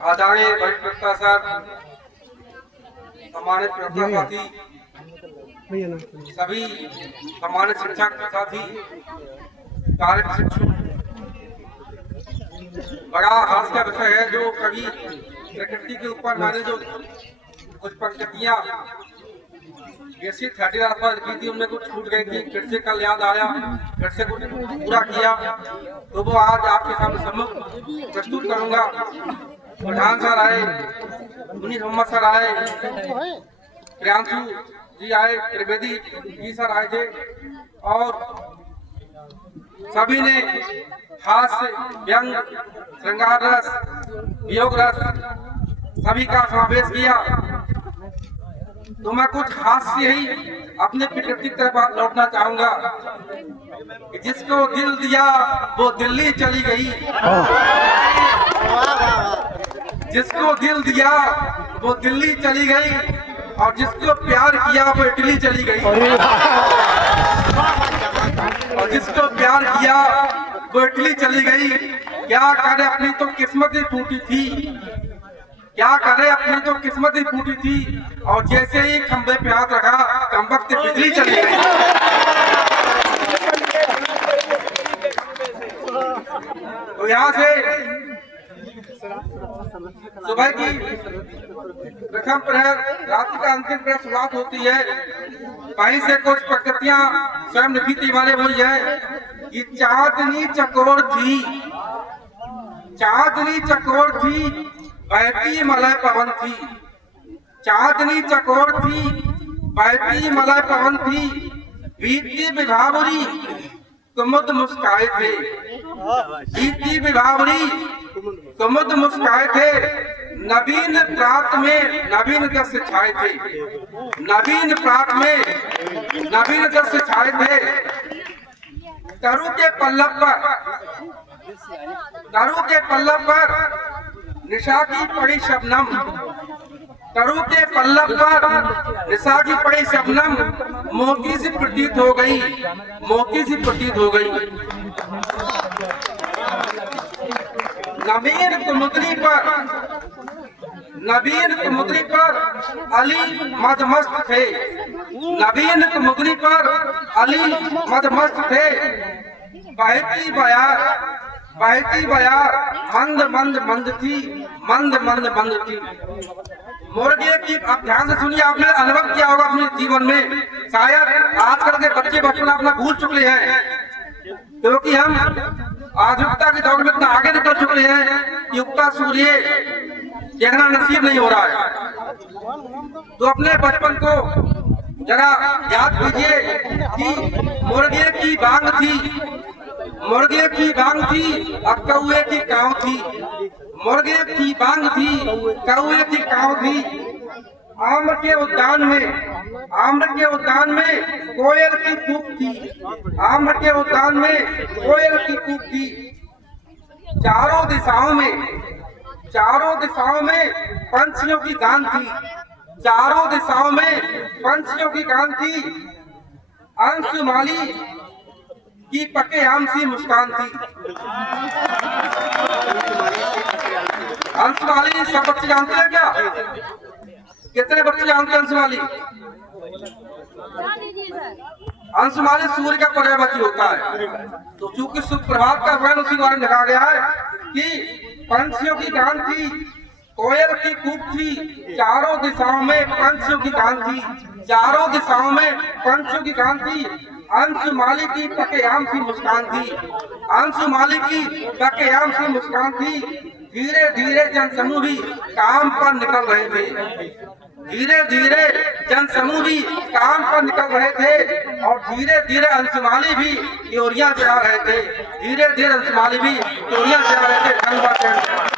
आदरणीय वरिष्ठ वक्ता सर, सम्मानित वक्ता साथी, सभी सम्मानित शिक्षक साथी, कार्यरत शिक्षक, बड़ा हास्य का विषय है जो कभी प्रकृति के ऊपर मैंने जो कुछ पंक्तियां जैसी 30 पर लिखी थी उनमें कुछ छूट गई थी, फिर से कल याद आया, फिर से कुछ पूरा किया, तो वो आज आपके सामने सम्मुख प्रस्तुत करूंगा। प्रधान सर आए, मुनीर मोहम्मद सर आए, प्रियांशु जी आए, त्रिवेदी जी सर आए थे और सभी ने हास्य, व्यंग, श्रृंगार रस, वियोग रस सभी का समावेश किया। तो मैं कुछ हास्य ही अपने प्रकृति की तरफ लौटना चाहूंगा। जिसको दिल दिया वो दिल्ली चली गई, जिसको दिल दिया वो दिल्ली चली गई और जिसको प्यार किया वो इटली चली गई, और जिसको प्यार किया वो इटली चली गई। क्या करे अपनी तो किस्मत ही टूटी थी, क्या करे अपनी तो किस्मत ही फूटी थी, और जैसे ही खंबे पे हाथ रखा कमबख्त बिजली चली गई। तो यहाँ से सुबह की प्रथम प्रहर, रात्रि का अंतिम प्रहर शुरुआत होती है। वहीं से कुछ प्रकृतियां स्वयं लिखी थी हमारे वही है कि चांदनी चकोर थी, चांदनी चकोर थी, बहती मलय पवन थी, चांदनी चकोर थी, बहती मलय पवन थी, बीती विभावरी कुमुद मुस्काए थे, बीती विभावरी कुमुद मुस्काए थे, नवीन प्रात में नवीन जस छाए थे, नवीन प्रात में नवीन जस छाए थे। तरु के पल्लव पर, तरु के पल्लव पर निशा की पड़ी शबनम, तरु के पल्लव पर निशा की पड़ी शबनम मोती सी प्रतीत हो गई, मोती सी प्रतीत हो गई। नवीन कुमुदनी पर, नवीन कुमुदनी पर अली मदमस्त थे, नवीन कुमुदनी पर अली मदमस्त थे। बहती बयार, बहती बयार मंद मंद मंद थी, मंद मंद मंद थी। मुर्गे की, आप ध्यान से सुनिए, आपने अनुभव किया होगा अपने जीवन में, शायद आजकल के बच्चे बचपन अपना भूल चुके हैं, क्योंकि हम आधुनिकता के दौर में इतना आगे निकल चुके हैं कि उगता सूर्य देखना नसीब नहीं हो रहा है। तो अपने बचपन को जरा याद कीजिए कि मुर्गे की बांग थी, मुर्गे की बांग थी और कौए की काव थी, मुर्गे की बांग थी, कौए की काव थी। आम्र के उद्यान में, आम्र के उद्यान में कोयल की कूक थी, आम्र के उद्यान में कोयल की कूक थी। चारों दिशाओं में, चारों दिशाओं में पंछियों की गान थी, चारों दिशाओं में पंछियों की गान थी। अंशुमाली की पके आम सी मुस्कान थी, अंशुमाली सब बच्चे जानते हैं क्या? कितने बच्चे जानते हैं अंशुमाली? अंशुमाली सूर्य का पर्यायवाची होता है। तो चूंकि सुप्रभात का वर्ण उसी बारे में लिखा गया है कि पंछियों की गान थी, कोयल की कूक थी, चारों दिशाओं में पंछियों की गान थी, चारों दिशाओं में पंछियों की गान थी। अंशुमाली की पकेआम सी मुस्कान थी, अंशुमाली की पकेआम सी मुस्कान थी। धीरे धीरे जनसमूह भी काम पर निकल रहे थे, धीरे धीरे जनसमूह भी काम पर निकल रहे थे और धीरे धीरे अंशुमाली भी त्योरियां चढ़ा रहे थे, धीरे धीरे अंशुमाली भी त्योरियां चढ़ा रहे थे। धन्यवाद।